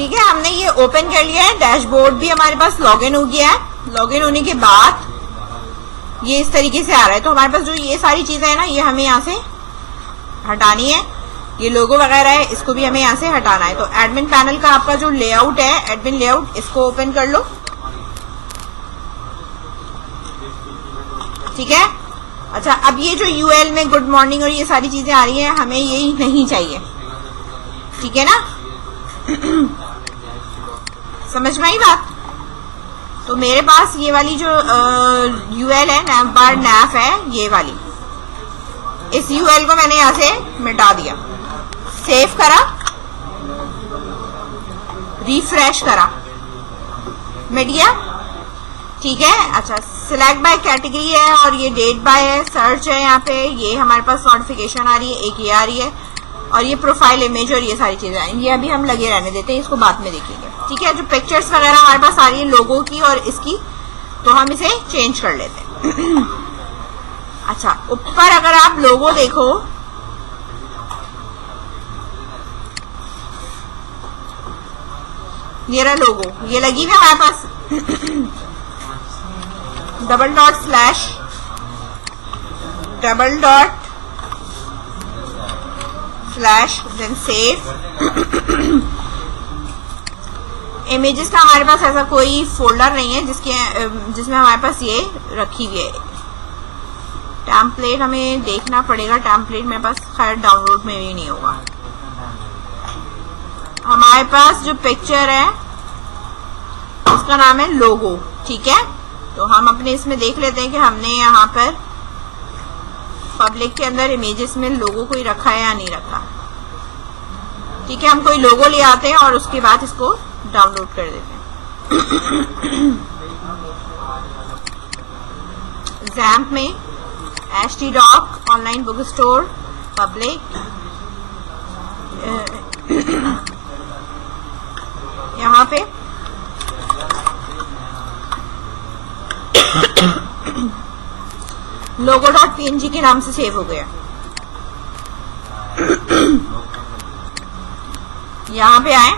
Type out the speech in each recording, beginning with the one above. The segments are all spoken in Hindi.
ठीक है, हमने ये ओपन कर लिया है, डैशबोर्ड भी हमारे पास लॉगिन हो गया है। लॉगिन होने के बाद ये इस तरीके से आ रहा है। तो हमारे पास जो ये सारी चीजें है ना, ये हमें यहाँ से हटानी है। ये लोगो वगैरह है, इसको भी हमें यहाँ से हटाना है। तो एडमिन पैनल का आपका जो लेआउट है, एडमिन लेआउट, इसको ओपन कर लो। ठीक है, अच्छा अब ये जो यूएल में गुड मॉर्निंग और ये सारी चीजें आ रही है, हमें ये नहीं चाहिए। ठीक है ना, समझ में आई बात? तो मेरे पास ये वाली जो यूएल है, नैव बार नैफ है, ये वाली, इस यूएल को मैंने यहां से मिटा दिया। सेव करा, रिफ्रेश करा, मिट गया। ठीक है, अच्छा सिलेक्ट बाय कैटेगरी है और ये डेट बाय है, सर्च है यहाँ पे, ये हमारे पास नोटिफिकेशन आ रही है, एक ये आ रही है, और ये प्रोफाइल इमेज और ये सारी चीजें आएंगी। ये अभी हम लगे रहने देते हैं, इसको बाद में देखेंगे। ठीक है, जो पिक्चर्स वगैरह हमारे पास आ रही है लोगों की और इसकी, तो हम इसे चेंज कर लेते हैं। अच्छा, ऊपर अगर आप लोगो देखो, ये रहा लोगो, ये लगी हुई है हमारे पास, double dot slash double dot slash then save. Images का हमारे पास ऐसा कोई फोल्डर नहीं है जिसमें हमारे पास ये रखी हुई है। टेम्पलेट हमें देखना पड़ेगा, टेम्पलेट मेरे पास खैर डाउनलोड में भी नहीं होगा। हमारे पास जो पिक्चर है उसका नाम है लोगो। ठीक है, तो हम अपने इसमें देख लेते हैं कि हमने यहाँ पर पब्लिक के अंदर इमेजेस में लोगो कोई रखा है या नहीं रखा। ठीक है, हम कोई लोगो ले आते हैं और उसके बाद इसको डाउनलोड कर देते हैं। जैम्प में htdoc online book store public, यहाँ पे logo.png के नाम से सेव हो गया। यहाँ पे आए,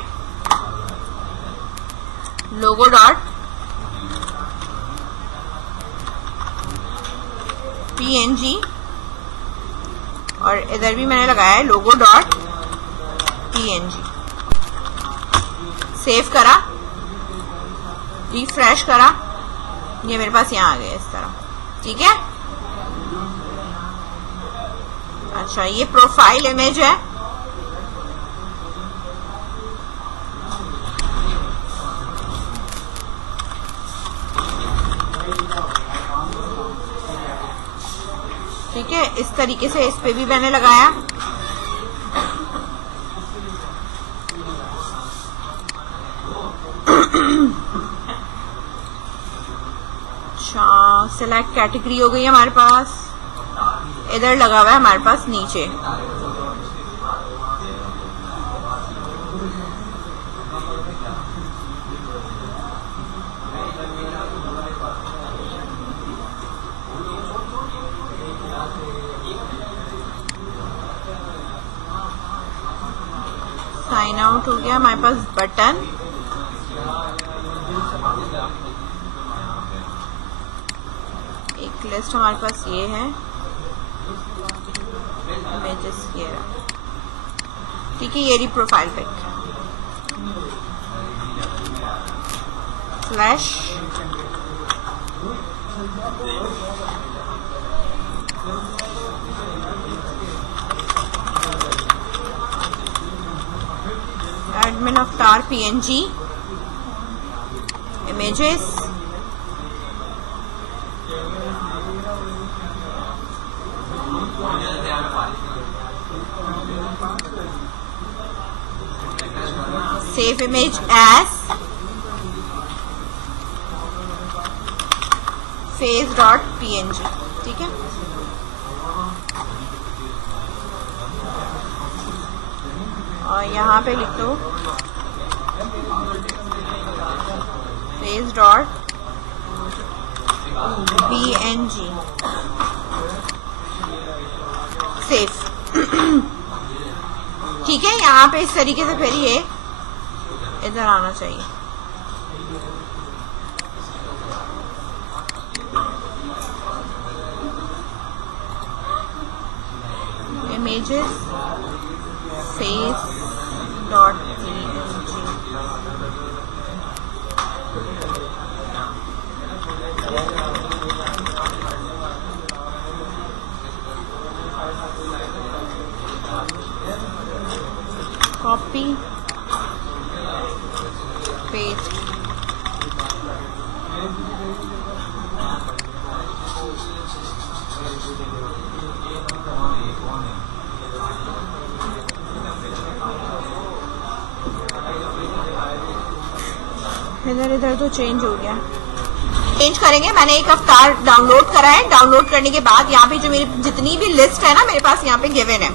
logo.png और इधर भी मैंने लगाया है logo.png। सेव करा, रिफ्रेश करा, ये मेरे पास यहाँ आ गया इस तरह। ठीक है, अच्छा ये प्रोफाइल इमेज है, ठीक है, इस तरीके से इस पे भी मैंने लगाया। अच्छा, सिलेक्ट कैटेगरी हो गई हमारे पास, इधर लगा हुआ है हमारे पास नीचे। साइन आउट हो गया हमारे पास बटन, एक लिस्ट हमारे पास ये है, इमेजेस ये रहा। ठीक है, ये रही प्रोफाइल पिक, स्लैश एडमिन अवतार png images, save image as face.png। ठीक है, और यहाँ पे लिख दो face.png, सेफ। ठीक है, यहाँ पे इस तरीके से फिर ये इधर आना चाहिए। Images face dot copy paste. इधर इधर तो चेंज हो गया, चेंज करेंगे। मैंने एक अवतार डाउनलोड करा है। डाउनलोड करने के बाद यहाँ पे जो मेरी जितनी भी लिस्ट है ना मेरे पास यहाँ पे गिवन है,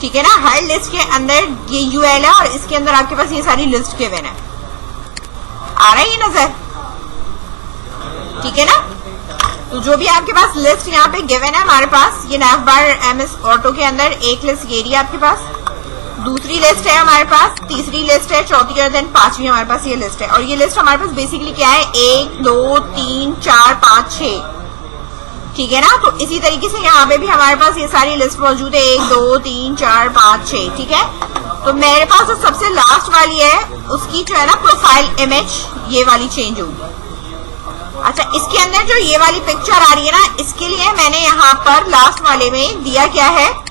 ठीक है ना। हर लिस्ट के अंदर ये यूएल है और इसके अंदर आपके पास ये सारी लिस्ट गिवन है। आ रहा है ये नजर, ठीक है ना। तो जो भी आपके पास लिस्ट यहाँ पे गिवन है हमारे पास, ये नैवबार एमएस ऑटो के अंदर एक लिस्ट ये रही है आपके पास, दूसरी लिस्ट है हमारे पास, तीसरी लिस्ट है, चौथी और देन पांचवी हमारे पास ये लिस्ट है। और ये लिस्ट हमारे पास बेसिकली क्या है, 1 2 3 4 5 6, ठीक है ना। तो इसी तरीके से यहाँ पे भी हमारे पास ये सारी लिस्ट मौजूद है, 1 2 3 4 5 6, ठीक है। तो मेरे पास जो सबसे लास्ट वाली है उसकी जो है ना प्रोफाइल इमेज ये वाली चेंज होगी। अच्छा, इसके अंदर जो ये वाली पिक्चर आ रही है ना, इसके लिए मैंने यहाँ पर लास्ट वाले में दिया क्या है,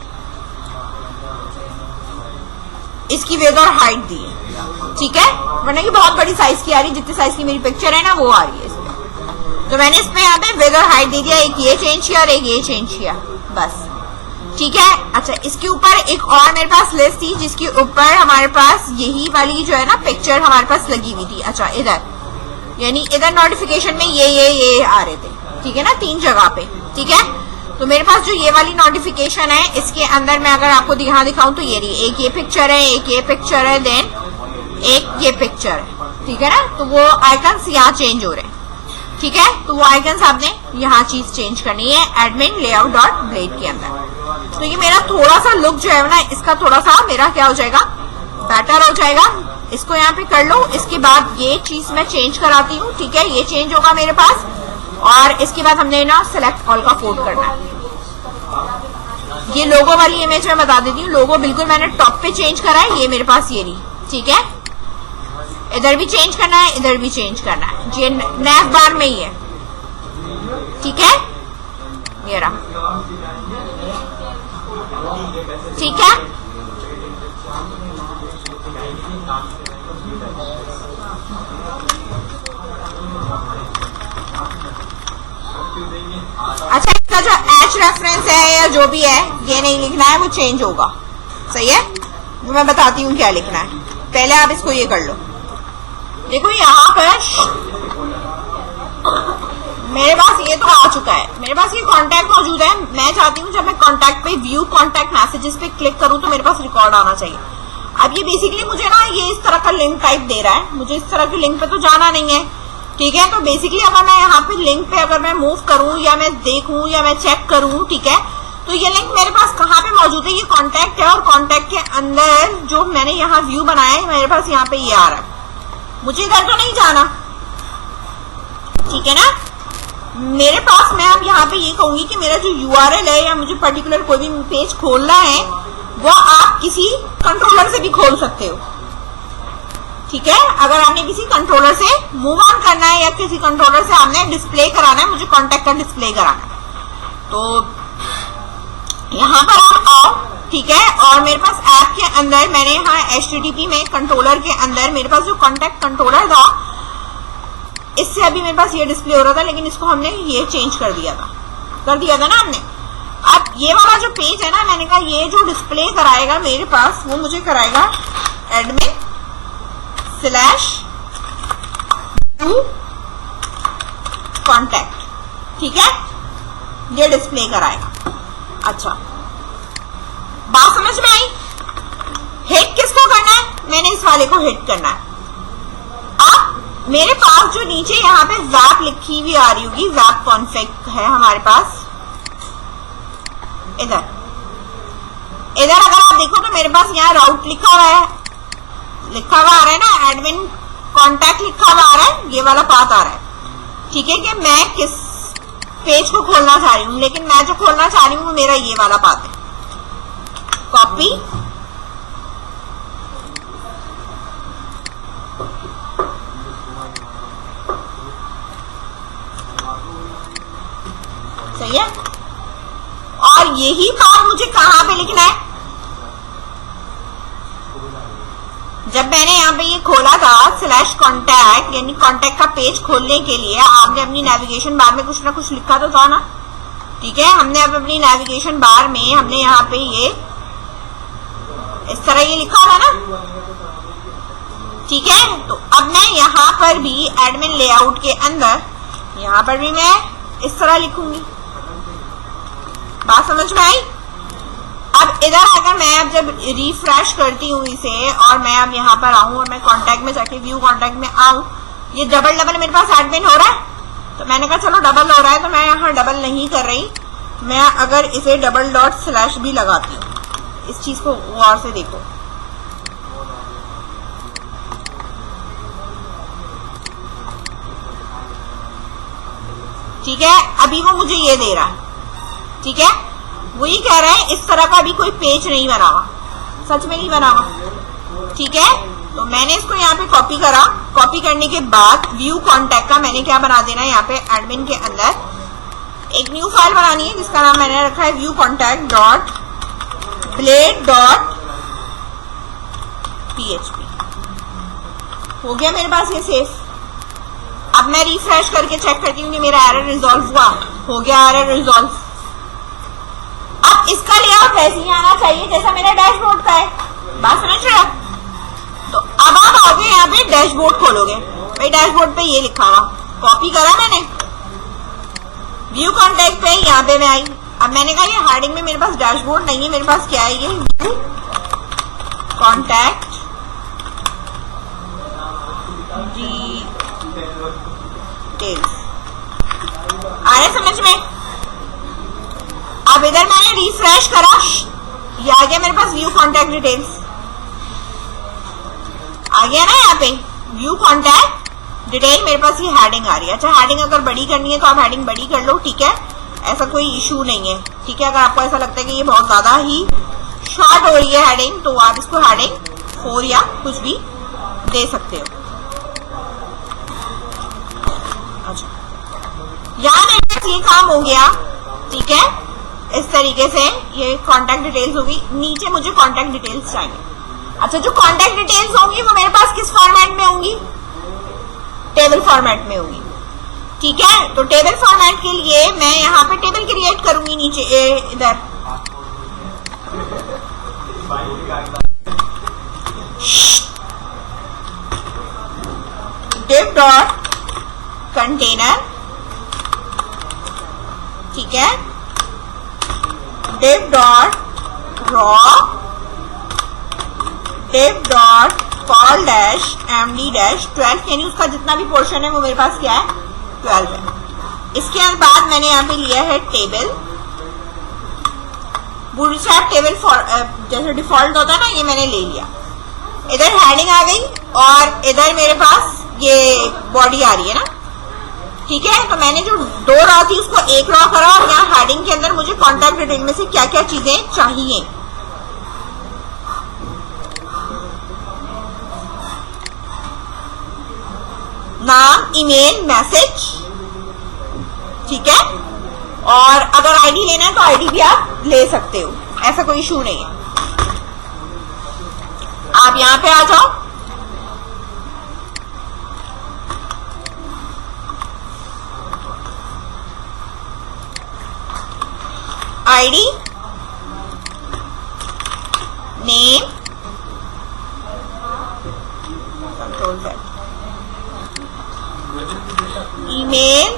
इसकी विड्थ और हाइट दी है, ठीक है। वरना की बहुत बड़ी साइज की आ रही है, जितनी साइज की मेरी पिक्चर है ना वो आ रही है इसमें। तो मैंने इसमें यहाँ पे विड्थ और हाइट दे दिया, एक ये चेंज किया और एक ये चेंज किया, बस, ठीक है। अच्छा, इसके ऊपर एक और मेरे पास लिस्ट थी जिसके ऊपर हमारे पास यही वाली जो है ना पिक्चर हमारे पास लगी हुई थी। अच्छा, इधर यानी इधर नोटिफिकेशन में ये आ रहे थे, ठीक है ना, 3 जगह पे, ठीक है। तो मेरे पास जो ये वाली नोटिफिकेशन है इसके अंदर मैं अगर आपको यहाँ दिखाऊं तो ये रही, एक ये पिक्चर है, एक ये पिक्चर है, देन एक ये पिक्चर है, ठीक है ना। तो वो आइकन्स यहाँ चेंज हो रहे हैं, ठीक है। तो वो आइकन्स आपने यहाँ चीज चेंज करनी है एडमिन लेआउट डॉट ब्लेड के अंदर। तो ये मेरा थोड़ा सा लुक जो है ना इसका थोड़ा सा मेरा क्या हो जाएगा, बेटर हो जाएगा। इसको यहाँ पे कर लो, इसके बाद ये चीज मैं चेंज कराती हूँ, ठीक है। ये चेंज होगा मेरे पास और इसके बाद हमने ना सिलेक्ट ऑल का कोड करना है। ये लोगो वाली इमेज मैं बता देती हूँ, लोगो बिल्कुल मैंने टॉप पे चेंज करा है, ये मेरे पास ये रही, ठीक है। इधर भी चेंज करना है, इधर भी चेंज करना है, ये नैव बार में ही है, ठीक है, ये रहा, ठीक है। अच्छा, इसका जो एच रेफरेंस है या जो भी है ये नहीं लिखना है, वो चेंज होगा, सही है। वो मैं बताती हूँ क्या लिखना है, पहले आप इसको ये कर लो। देखो यहाँ पर मेरे पास ये तो आ चुका है, मेरे पास ये कांटेक्ट मौजूद है। मैं चाहती हूँ जब मैं कांटेक्ट पे व्यू कांटेक्ट मैसेजेस पे क्लिक करूँ तो मेरे पास रिकॉर्ड आना चाहिए। अब ये बेसिकली मुझे ना ये इस तरह का लिंक टाइप दे रहा है, मुझे इस तरह के लिंक पे तो जाना नहीं है, ठीक है। तो बेसिकली अगर मैं यहाँ पे लिंक पे अगर मैं मूव करूँ या मैं देखूँ या मैं चेक करूँ, ठीक है, तो ये लिंक मेरे पास कहाँ पे मौजूद है, ये कांटेक्ट है और कांटेक्ट के अंदर जो मैंने यहाँ व्यू बनाया है मेरे पास यहाँ पे ये आ रहा है। मुझे इधर तो नहीं जाना, ठीक है ना। मेरे पास मैं अब यहाँ पे ये कहूंगी कि मेरा जो यूआरएल है या मुझे पर्टिकुलर कोई भी पेज खोलना है वो आप किसी कंट्रोलर से भी खोल सकते हो, ठीक है। अगर आपने किसी कंट्रोलर से मूव ऑन करना है या किसी कंट्रोलर से आपने डिस्प्ले कराना है, मुझे कॉन्टेक्ट का डिस्प्ले कराना है, तो यहाँ पर आप आओ, ठीक है। और मेरे पास ऐप के अंदर मैंने यहाँ HTTP में कंट्रोलर के अंदर मेरे पास जो कॉन्टेक्ट कंट्रोलर था इससे अभी मेरे पास ये डिस्प्ले हो रहा था, लेकिन इसको हमने ये चेंज कर दिया था ना हमने। अब ये वाला जो पेज है ना, मैंने कहा ये जो डिस्प्ले कराएगा मेरे पास वो मुझे कराएगा एडमिन /view कॉन्टेक्ट, ठीक है, ये डिस्प्ले कराएगा। अच्छा, बात समझ में आई। हिट किसको करना है, मैंने इस वाले को हिट करना है। अब मेरे पास जो नीचे यहाँ पे ज़ैप लिखी हुई आ रही होगी, ज़ैप कॉन्फिग है हमारे पास, इधर अगर आप देखो तो मेरे पास यहाँ राउट लिखा हुआ आ रहा है ना, एडमिन कॉन्टैक्ट लिखा हुआ आ रहा है, ये वाला पाथ आ रहा है, ठीक है, कि मैं किस पेज को खोलना चाह रही हूँ, लेकिन मैं जो खोलना चाह रही हूँ वो मेरा ये वाला पाथ है। कॉपी, सही है, और यही पाथ मुझे कहां पे लिखना है? जब मैंने यहाँ पे ये खोला था स्लैश कॉन्टैक्ट, यानी कॉन्टैक्ट का पेज खोलने के लिए आपने अपनी नेविगेशन बार में कुछ ना कुछ लिखा तो था ना, ठीक है। हमने अब अपनी नेविगेशन बार में हमने यहाँ पे ये इस तरह ये लिखा था ना, ठीक है। तो अब मैं यहाँ पर भी एडमिन लेआउट के अंदर यहाँ पर भी मैं इस तरह लिखूंगी। बात समझ में आई? अब इधर अगर मैं अब जब रिफ्रेश करती हूँ इसे और मैं अब यहाँ पर आऊं और मैं कांटेक्ट में जाके व्यू कांटेक्ट में आऊं, ये डबल डबल मेरे पास एडमिन हो रहा है, तो मैंने कहा चलो डबल हो रहा है तो मैं यहाँ डबल नहीं कर रही, मैं अगर इसे डबल डॉट स्लैश भी लगाती हूँ, इस चीज को गौर से देखो, ठीक है। अभी वो मुझे ये दे रहा है, ठीक है, वही कह रहा है इस तरह का अभी कोई पेज नहीं बना हुआ, सच में नहीं बना हुआ, ठीक है। तो मैंने इसको यहाँ पे कॉपी करा, कॉपी करने के बाद व्यू कॉन्टैक्ट का मैंने क्या बना देना है, यहाँ पे एडमिन के अंदर एक न्यू फाइल बनानी है जिसका नाम मैंने रखा है view contact dot blade dot PHP। हो गया मेरे पास ये सेव। अब मैं रिफ्रेश करके चेक करती हूँ कि मेरा एरर रिजॉल्व हुआ, हो गया एरर रिजॉल्व। अब इसका लेआउट वैसे ही आना चाहिए जैसा मेरा डैशबोर्ड का है, बात समझ रहे हो? तो अब आप आओगे यहाँ पे डैशबोर्ड खोलोगे, भाई डैशबोर्ड पे ये लिखा हुआ, कॉपी करा मैंने, व्यू कॉन्टैक्ट पे यहाँ पे मैं आई। अब मैंने कहा ये हेडिंग में मेरे पास डैशबोर्ड नहीं है, मेरे पास क्या है, ये व्यू कॉन्टैक्ट डिटेल्स आ रहा है समझ में? अब इधर मैंने रिफ्रेश करा, ये आ गया मेरे पास व्यू कॉन्टैक्ट डिटेल्स आ गया ना, यहाँ पे व्यू कॉन्टैक्ट डिटेल मेरे पास ये हेडिंग आ रही है। अच्छा, हेडिंग अगर बड़ी करनी है तो आप हेडिंग बड़ी कर लो, ठीक है, ऐसा कोई इशू नहीं है, ठीक है। अगर आपको ऐसा लगता है कि ये बहुत ज्यादा ही शॉर्ट हो रही है हेडिंग, तो आप इसको हेडिंग 4 या कुछ भी दे सकते हो। अच्छा, यहाँ मेरे पास ये काम हो गया, ठीक है। इस तरीके से ये कॉन्टैक्ट डिटेल्स होगी, नीचे मुझे कॉन्टैक्ट डिटेल्स चाहिए। अच्छा, जो कॉन्टैक्ट डिटेल्स होंगी वो मेरे पास किस फॉर्मेट में होंगी? टेबल फॉर्मेट में होंगी, ठीक है। तो टेबल फॉर्मेट के लिए मैं यहाँ पे टेबल क्रिएट करूंगी नीचे इधर, div डॉट कंटेनर, ठीक है, div dot raw, div dot call dash md dash 12, यानी उसका जितना भी पोर्शन है वो मेरे पास क्या है, 12 है। इसके बाद मैंने यहाँ पे लिया है टेबल, बूटस्ट्रैप टेबल जैसे डिफॉल्ट होता है ना, ये मैंने ले लिया। इधर हेडिंग आ गई और इधर मेरे पास ये बॉडी आ रही है ना, ठीक है। तो मैंने जो 2 रॉ थी उसको 1 रॉ करा और यहाँ हेडिंग के अंदर मुझे कॉन्टैक्ट डिटेल में से क्या क्या चीजें चाहिए, नाम, ईमेल, मैसेज, ठीक है। और अगर आईडी लेना है तो आईडी भी आप ले सकते हो, ऐसा कोई इशू नहीं है। आप यहां पे आ जाओ, ID, name, control Z, email,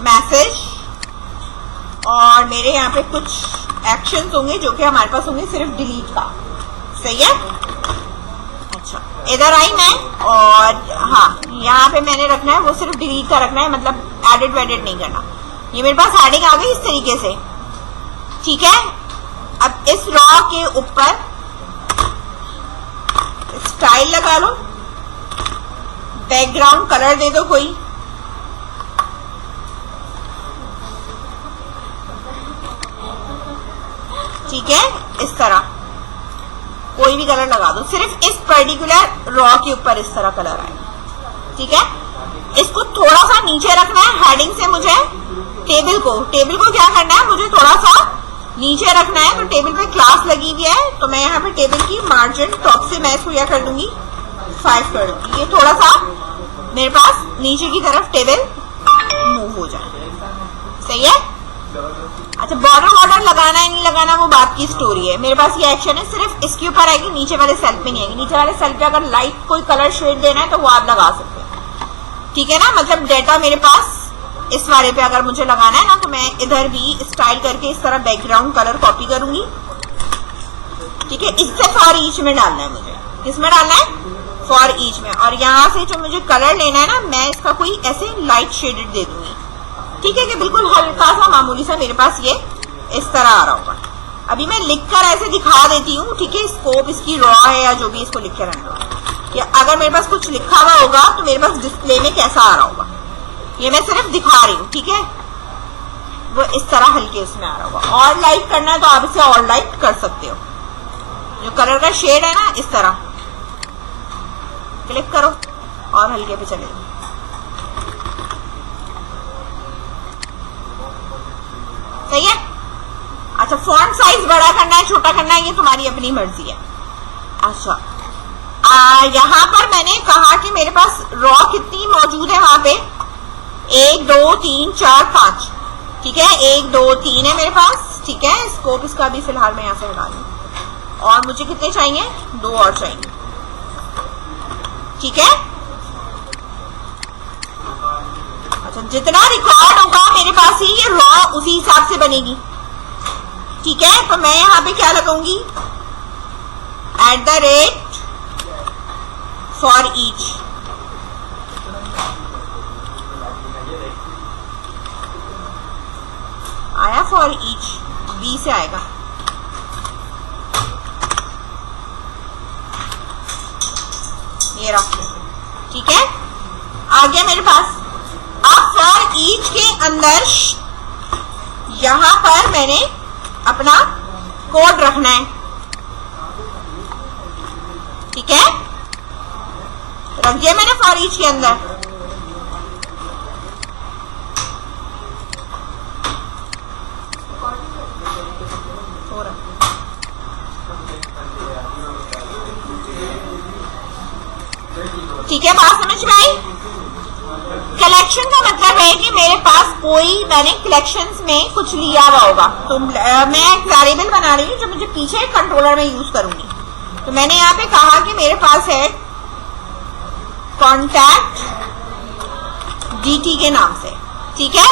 message, और मेरे यहाँ पे कुछ एक्शंस होंगे जो कि हमारे पास होंगे सिर्फ डिलीट का, सही है। अच्छा, इधर आई मैं और हाँ, यहाँ पे मैंने रखना है वो सिर्फ डिलीट का रखना है, मतलब एडिट वेडिट नहीं करना। ये मेरे पास हेडिंग आ गई इस तरीके से, ठीक है। अब इस रॉ के ऊपर स्टाइल लगा लो, बैकग्राउंड कलर दे दो कोई, ठीक है, इस तरह कोई भी कलर लगा दो, सिर्फ इस पर्टिकुलर रॉ के ऊपर इस तरह कलर आए, ठीक है। इसको थोड़ा सा नीचे रखना है, हेडिंग से मुझे टेबल को क्या करना है, मुझे थोड़ा सा नीचे रखना है। तो टेबल पे क्लास लगी हुई है, तो मैं यहाँ पे टेबल की मार्जिन टॉप से मैं इसको क्या कर दूंगी, 5 कर दूंगी, ये थोड़ा सा मेरे पास नीचे की तरफ टेबल मूव हो जाए, सही है। अच्छा, बॉर्डर लगाना है नहीं लगाना वो बात की स्टोरी है, मेरे पास ये एक्शन है, सिर्फ इसके ऊपर आएगी, नीचे वाले सेल पे नहीं आएगी। नीचे वाले सेल पे अगर लाइट कोई कलर शेड देना है तो वो आप लगा सकते हैं, ठीक है ना। मतलब डेटा मेरे पास इस वाले पे अगर मुझे लगाना है ना, तो मैं इधर भी स्टाइल करके इस तरह बैकग्राउंड कलर कॉपी करूंगी, ठीक है। इससे फॉर ईच में डालना है मुझे, किसमें डालना है, फॉर ईच में। और यहाँ से जो मुझे कलर लेना है ना, मैं इसका कोई ऐसे लाइट शेडेड दे दूंगी, ठीक है, कि बिल्कुल हल्का सा मामूली सा मेरे पास ये इस तरह आ रहा होगा। अभी मैं लिखकर ऐसे दिखा देती हूँ, ठीक है। स्कोप इसकी रॉ है या जो भी, इसको लिख के रखना होगा, या अगर मेरे पास कुछ लिखा हुआ होगा तो मेरे पास डिस्प्ले में कैसा आ रहा होगा, ये मैं सिर्फ दिखा रही हूँ, ठीक है। वो इस तरह हल्के उसमें आ रहा होगा। और लाइट करना है तो आप इसे और लाइट कर सकते हो, जो कलर का शेड है ना, इस तरह क्लिक करो और हल्के पे चले जाओ, सही है। अच्छा, फॉन्ट साइज बड़ा करना है छोटा करना है ये तुम्हारी अपनी मर्जी है। अच्छा, यहाँ पर मैंने कहा कि मेरे पास रॉ कितनी मौजूद है, वहां पे 1 2 3 4 5, ठीक है, 1 2 3 है मेरे पास, ठीक है। स्कोप इसका भी फिलहाल मैं यहाँ से हटा दूँ, और मुझे कितने चाहिए, 2 और चाहिए, ठीक है। अच्छा, जितना रिकॉर्ड होगा मेरे पास ही ये रॉ उसी हिसाब से बनेगी, ठीक है। तो मैं यहाँ पे क्या लगाऊंगी, @ फॉर ईच, आया फॉर ईच, बी से आएगा, ये रहा, ठीक है, आ गया मेरे पास। अब फॉर ईच के अंदर यहां पर मैंने अपना कोड रखना है, ठीक है, रख दिया मैंने फॉर ईच के अंदर। ठीक है, बात समझ में आई। कलेक्शन का मतलब है कि मेरे पास कोई, मैंने कलेक्शंस में कुछ लिया हुआ होगा, तो मैं एक वेरिएबल बना रही हूँ जो मुझे पीछे कंट्रोलर में यूज करूंगी। तो मैंने यहाँ पे कहा कि मेरे पास है कॉन्टैक्ट DT के नाम से, ठीक है,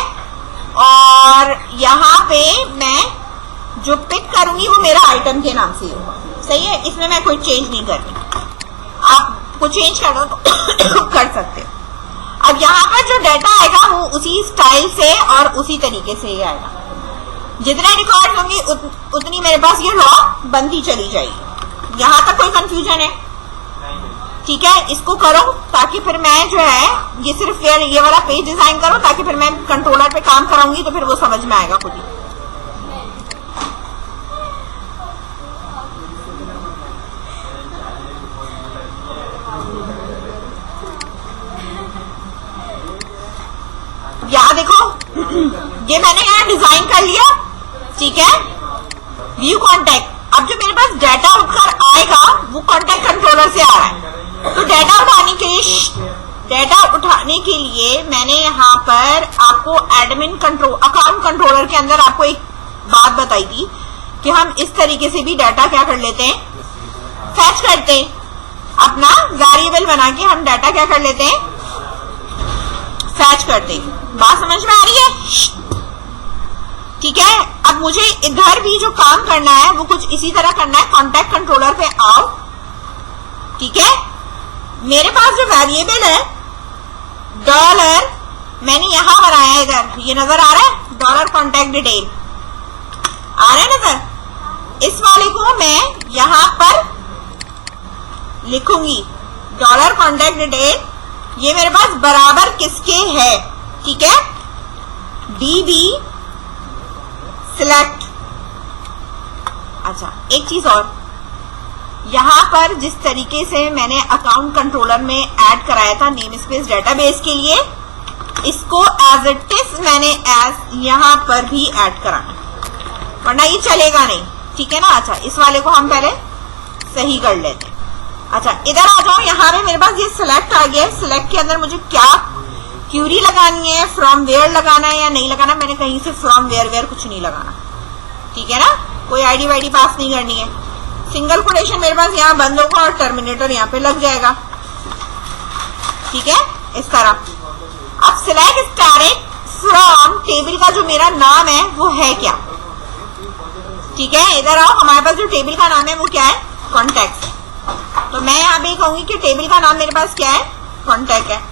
और यहाँ पे मैं जो पिक करूंगी वो मेरा आइटम के नाम से होगा, सही है। इसमें मैं कोई चेंज नहीं कर रही, आपको चेंज करना तो कर सकते हो। अब यहाँ पर जो डाटा आएगा वो उसी स्टाइल से और उसी तरीके से ही आएगा, जितने रिकॉर्ड होंगे उतनी मेरे पास ये रॉ बनती चली जाएगी। यहाँ तक कोई कंफ्यूजन है, ठीक है। इसको करो ताकि फिर मैं जो है ये सिर्फ ये वाला पेज डिजाइन करो, ताकि फिर मैं कंट्रोलर पे काम कराऊंगी तो फिर वो समझ में आएगा खुद ही। यहाँ देखो, ये मैंने यहाँ डिजाइन कर लिया, ठीक है, व्यू कॉन्टेक्ट। अब जो मेरे पास डाटा उठकर आएगा वो कॉन्टेक्ट कंट्रोलर से आ रहा है, तो डाटा उठाने के लिए मैंने यहाँ पर आपको एडमिन कंट्रोल, अकाउंट कंट्रोलर के अंदर आपको एक बात बताई थी कि हम इस तरीके से भी डाटा क्या कर लेते हैं, फैच करते हैं, अपना वेरिएबल बना के हम डाटा क्या कर लेते हैं, फैच करते हैं। बात समझ में आ रही है, ठीक है। अब मुझे इधर भी जो काम करना है वो कुछ इसी तरह करना है। कॉन्टैक्ट कंट्रोलर पे आओ, ठीक है। मेरे पास जो वेरिएबल है डॉलर, मैंने यहां बनाया है, इधर ये नजर आ रहा है, डॉलर कॉन्टैक्ट डिटेल आ रहा है नजर। इस वाले को मैं यहां पर लिखूंगी डॉलर कॉन्टैक्ट डिटेल, ये मेरे पास बराबर किसके है, ठीक है, DB सिलेक्ट। अच्छा एक चीज और, यहां पर जिस तरीके से मैंने अकाउंट कंट्रोलर में ऐड कराया था नेम स्पेस डेटाबेस के लिए, इसको एज इट इज मैंने एज यहां पर भी ऐड कराना, वरना ये चलेगा नहीं, ठीक है ना। अच्छा इस वाले को हम पहले सही कर लेते हैं। अच्छा इधर आ जाओ, यहाँ पे मेरे पास ये सिलेक्ट आ गया है। सिलेक्ट के अंदर मुझे क्या क्यूरी लगानी है, फ्रॉम वेयर लगाना है या नहीं लगाना, मैंने कहीं से फ्रॉम वेयर कुछ नहीं लगाना, ठीक है ना, कोई आईडी वाईडी पास नहीं करनी है। सिंगल कोटेशन मेरे पास यहाँ बंद होगा और टर्मिनेटर यहाँ पे लग जाएगा, ठीक है, इस तरह। अब सिलेक्ट स्टार्ट फ्रॉम टेबल का जो मेरा नाम है वो है क्या, ठीक है, इधर आओ, हमारे पास जो टेबल का नाम है वो क्या है, कॉन्टैक्ट। तो मैं यहाँ पे कहूंगी कि टेबल का नाम मेरे पास क्या है, कॉन्टैक्ट है,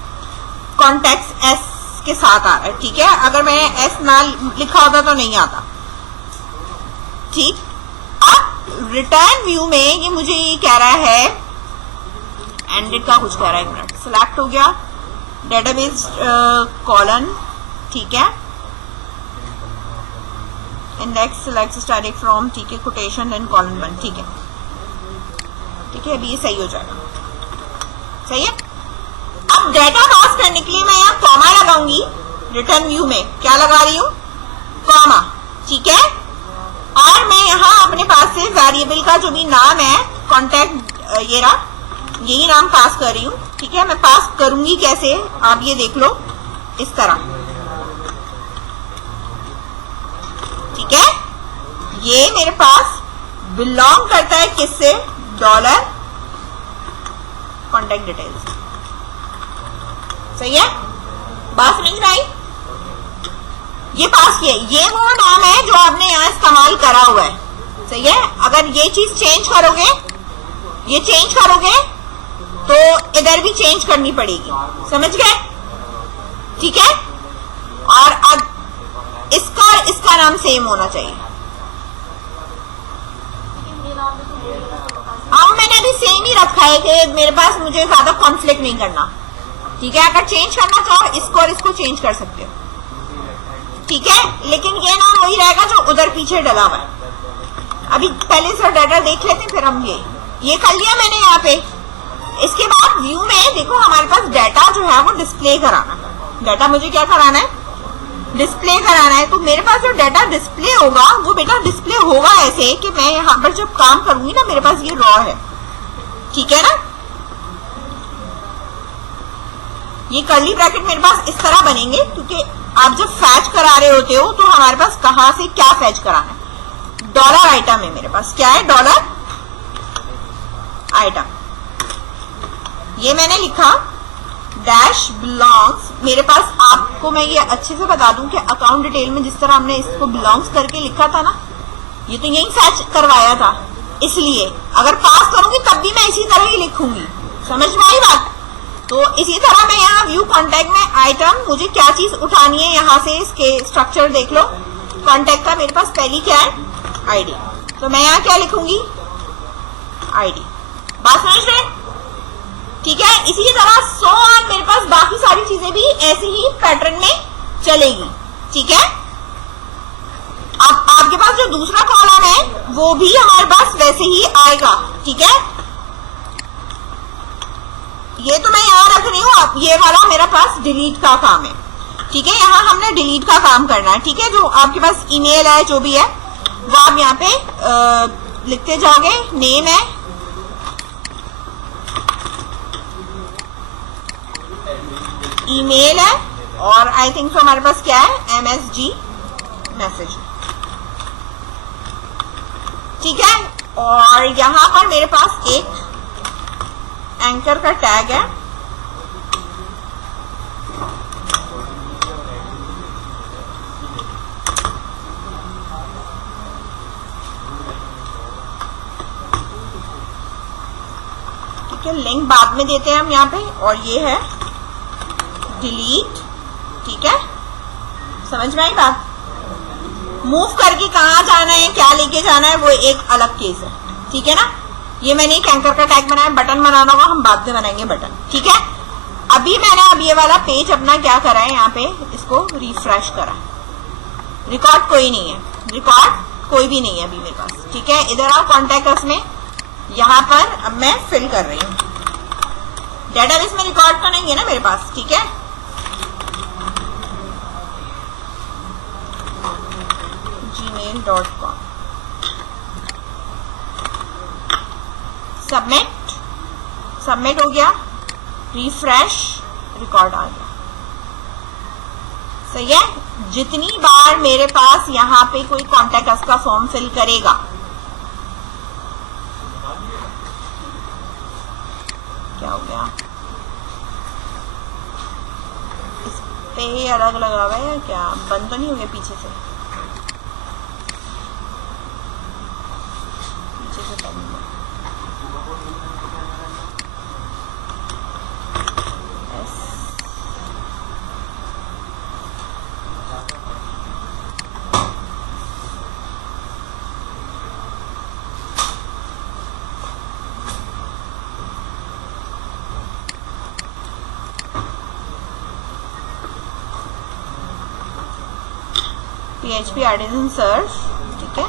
कॉन्टैक्ट एस के साथ आ रहा है, ठीक है। अगर मैंने एस ना लिखा होता तो नहीं आता, ठीक। अब रिटर्न व्यू में ये मुझे ये कह रहा है, एंडेड का कुछ कह रहा है, एक मिनट, सिलेक्ट हो गया डेटाबेस कॉलन, ठीक है, इंडेक्स सिलेक्ट स्टार्टिंग फ्रॉम, ठीक है, कोटेशन देन कॉलन 1, ठीक है, ठीक है, अभी ये सही हो जाएगा, सही है। अब डेटा पास करने के लिए मैं यहाँ कॉमा लगाऊंगी, रिटर्न व्यू में क्या लगा रही हूँ, कॉमा, ठीक है। और मैं यहाँ अपने पास से वेरिएबल का जो भी नाम है कॉन्टैक्ट, ये रहा, यही नाम पास कर रही हूँ, ठीक है। मैं पास करूंगी कैसे, आप ये देख लो, इस तरह, ठीक है। ये मेरे पास बिलोंग करता है किससे, डॉलर कॉन्टैक्ट डिटेल्स, सही है, बात समझ में आई। ये पास किया, ये वो नाम है जो आपने यहाँ इस्तेमाल करा हुआ है, सही है। अगर ये चीज चेंज करोगे, ये चेंज करोगे तो इधर भी चेंज करनी पड़ेगी, समझ गए, ठीक है। और अब इसका नाम सेम होना चाहिए। अब मैंने अभी सेम ही रखा है कि मेरे पास मुझे ज्यादा कॉन्फ्लिक्ट नहीं करना, ठीक है। अगर चेंज करना चाहो इसको और इसको चेंज कर सकते हो, ठीक है, लेकिन ये नाम वही रहेगा जो उधर पीछे डला हुआ है। अभी पहले से डाटा देख लेते हैं, फिर हम ये कर लिया मैंने यहाँ पे। इसके बाद व्यू में देखो हमारे पास डाटा जो है वो डिस्प्ले कराना है, डाटा मुझे क्या कराना है, डिस्प्ले कराना है। तो मेरे पास जो डाटा डिस्प्ले होगा वो बेटा डिस्प्ले होगा ऐसे कि मैं यहाँ पर जब काम करूंगी ना, मेरे पास ये रॉ है, ठीक है ना। ये कर्ली ब्रैकेट मेरे पास इस तरह बनेंगे, क्योंकि आप जब फैच करा रहे होते हो तो हमारे पास कहां से क्या फैच कराना है, डॉलर आइटम है मेरे पास, क्या है, डॉलर आइटम। ये मैंने लिखा डैश बिलोंग्स, मेरे पास, आपको मैं ये अच्छे से बता दूं कि अकाउंट डिटेल में जिस तरह हमने इसको बिलोंग्स करके लिखा था ना, ये तो यही फैच करवाया था, इसलिए अगर पास करूंगी तब भी मैं इसी तरह ही लिखूंगी, समझ में आई बात। तो इसी तरह मैं यहाँ व्यू कॉन्टैक्ट में आइटम, मुझे क्या चीज उठानी है यहाँ से, इसके स्ट्रक्चर देख लो, कॉन्टैक्ट का मेरे पास पहली क्या है, आईडी, तो मैं यहाँ क्या लिखूंगी, आईडी, बात समझ रहे, ठीक है। इसी तरह सो ऑन मेरे पास बाकी सारी चीजें भी ऐसे ही पैटर्न में चलेगी, ठीक है। अब आपके पास जो दूसरा कॉलम है वो भी हमारे पास वैसे ही आएगा, ठीक है। ये तो मैं यहाँ रख रही हूँ, अब ये वाला मेरा पास डिलीट का काम है, ठीक है। यहाँ हमने डिलीट का काम करना है, ठीक है। जो आपके पास ईमेल है, जो भी है वो आप यहाँ पे लिखते जाओगे, नेम है, ईमेल है, और आई थिंक तो हमारे पास क्या है, MSG मैसेज, ठीक है। और यहाँ पर मेरे पास एक एंकर का टैग है, ठीक है, लिंक बाद में देते हैं हम यहाँ पे, और ये है डिलीट, ठीक है, समझ में आई बात। मूव करके कहाँ जाना है, क्या लेके जाना है, वो एक अलग केस है, ठीक है ना। ये मैंने एक एंकर का टैग बनाया, बटन बनाना होगा, हम बाद में बनाएंगे बटन, ठीक है। अभी मैंने अब ये वाला पेज अपना क्या करा है, यहाँ पे इसको रिफ्रेश करा। रिकॉर्ड कोई नहीं है, रिकॉर्ड कोई भी नहीं है अभी मेरे पास, ठीक है। इधर आओ कॉन्टैक्ट्स में, यहाँ पर अब मैं फिल कर रही हूँ। डेटाबेस में रिकॉर्ड तो नहीं है ना मेरे पास, ठीक है। gmail.com सबमिट हो गया, रिफ्रेश, रिकॉर्ड आ गया, सही है। जितनी बार मेरे पास यहाँ पे कोई कॉन्टैक्ट का फॉर्म फिल करेगा, क्या हो गया, इस पे अलग लगा हुआ है क्या, बंद तो नहीं हो गया पीछे से, बंद। PHP आर्टिजन सर्च, ठीक है।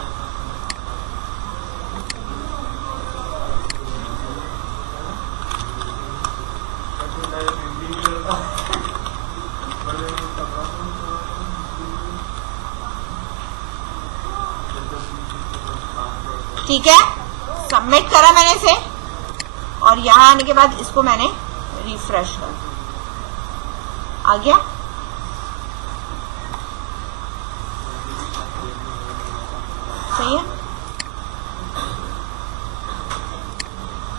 ठीक है, सबमिट करा मैंने इसे, और यहां आने के बाद इसको मैंने रिफ्रेश कर, आ गया। सही है,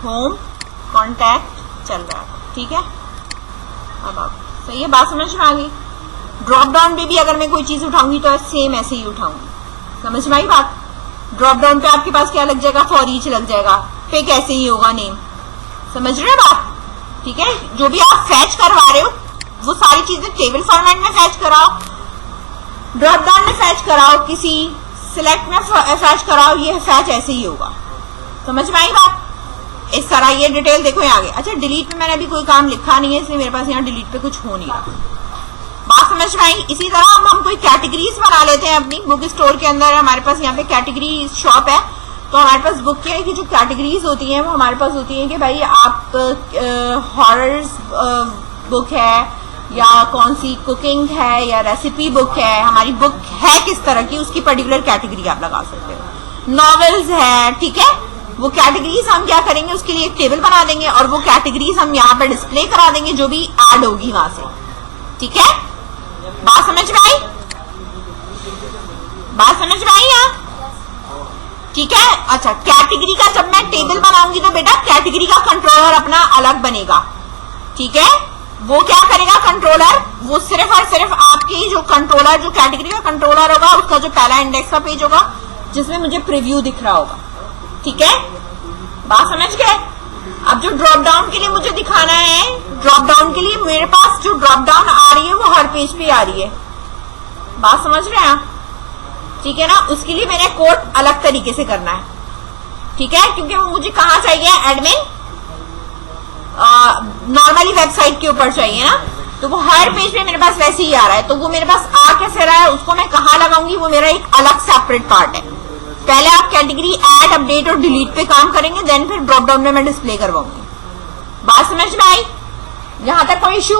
होम कॉन्टैक्ट चल रहा है, ठीक है। अब आप सही है, बात समझ में आ गई। ड्रॉप डाउन पे भी अगर मैं कोई चीज उठाऊंगी तो सेम ऐसे ही उठाऊंगी, समझ में आई बात। ड्रॉप डाउन पे आपके पास क्या लग जाएगा, फॉर ईच लग जाएगा, पे कैसे ही होगा नेम, समझ रहे हो बात, ठीक है। जो भी आप फैच करवा रहे हो वो सारी चीजें टेबल फॉर्मेट में फैच कराओ, ड्रॉप डाउन में फैच कराओ, किसी सिलेक्ट में फैच कराओ, ये फैच ऐसे ही होगा, समझ में आई बात। इस तरह ये डिटेल देखो यहाँ आगे। अच्छा, डिलीट में मैंने अभी कोई काम लिखा नहीं है, इसलिए मेरे पास यहाँ डिलीट पे कुछ हो नहीं रहा, बात समझ में आई। इसी तरह हम कोई कैटेगरीज बना लेते हैं अपनी बुक स्टोर के अंदर। हमारे पास यहाँ पे कैटेगरी शॉप है, तो हमारे पास बुक की जो कैटेगरीज होती हैं वो हमारे पास होती हैं कि भाई आप हॉरर्स बुक है या कौन सी कुकिंग है या रेसिपी बुक है, हमारी बुक है किस तरह की, उसकी पर्टिकुलर कैटेगरी आप लगा सकते हो। नॉवेल्स है, ठीक है, वो कैटेगरीज हम क्या करेंगे, उसके लिए एक टेबल बना देंगे और वो कैटेगरीज हम यहाँ पर डिस्प्ले करा देंगे जो भी ऐड होगी वहां से, ठीक है। बात समझ में आई, बात समझ में आई यहाँ, ठीक है। अच्छा, कैटेगरी का जब मैं टेबल बनाऊंगी तो बेटा कैटेगरी का कंट्रोलर अपना अलग बनेगा, ठीक है। वो क्या करेगा कंट्रोलर, वो सिर्फ और सिर्फ आपकी जो कंट्रोलर, जो कैटेगरी का कंट्रोलर होगा, उसका जो पहला इंडेक्स का पेज होगा जिसमें मुझे प्रीव्यू दिख रहा होगा, ठीक है। बात समझ गए। अब जो ड्रॉप डाउन के लिए मुझे दिखाना है, ड्रॉप डाउन के लिए मेरे पास जो ड्रॉप डाउन आ रही है वो हर पेज पे आ रही है, बात समझ रहे हैं, ठीक है ना। उसके लिए मैंने कोड अलग तरीके से करना है, ठीक है, क्योंकि वो मुझे कहाँ चाहिए, एडमिन नॉर्मली वेबसाइट के ऊपर चाहिए ना, तो वो हर पेज पे मेरे पास वैसे ही आ रहा है। तो वो मेरे पास आ कैसे रहा है, उसको मैं कहाँ लगाऊंगी, वो मेरा एक अलग सेपरेट पार्ट है। पहले आप कैटेगरी ऐड, अपडेट और डिलीट पे काम करेंगे, देन फिर ड्रॉप डाउन में मैं डिस्प्ले करवाऊंगी। बात समझ में आई, यहां तक कोई इश्यू?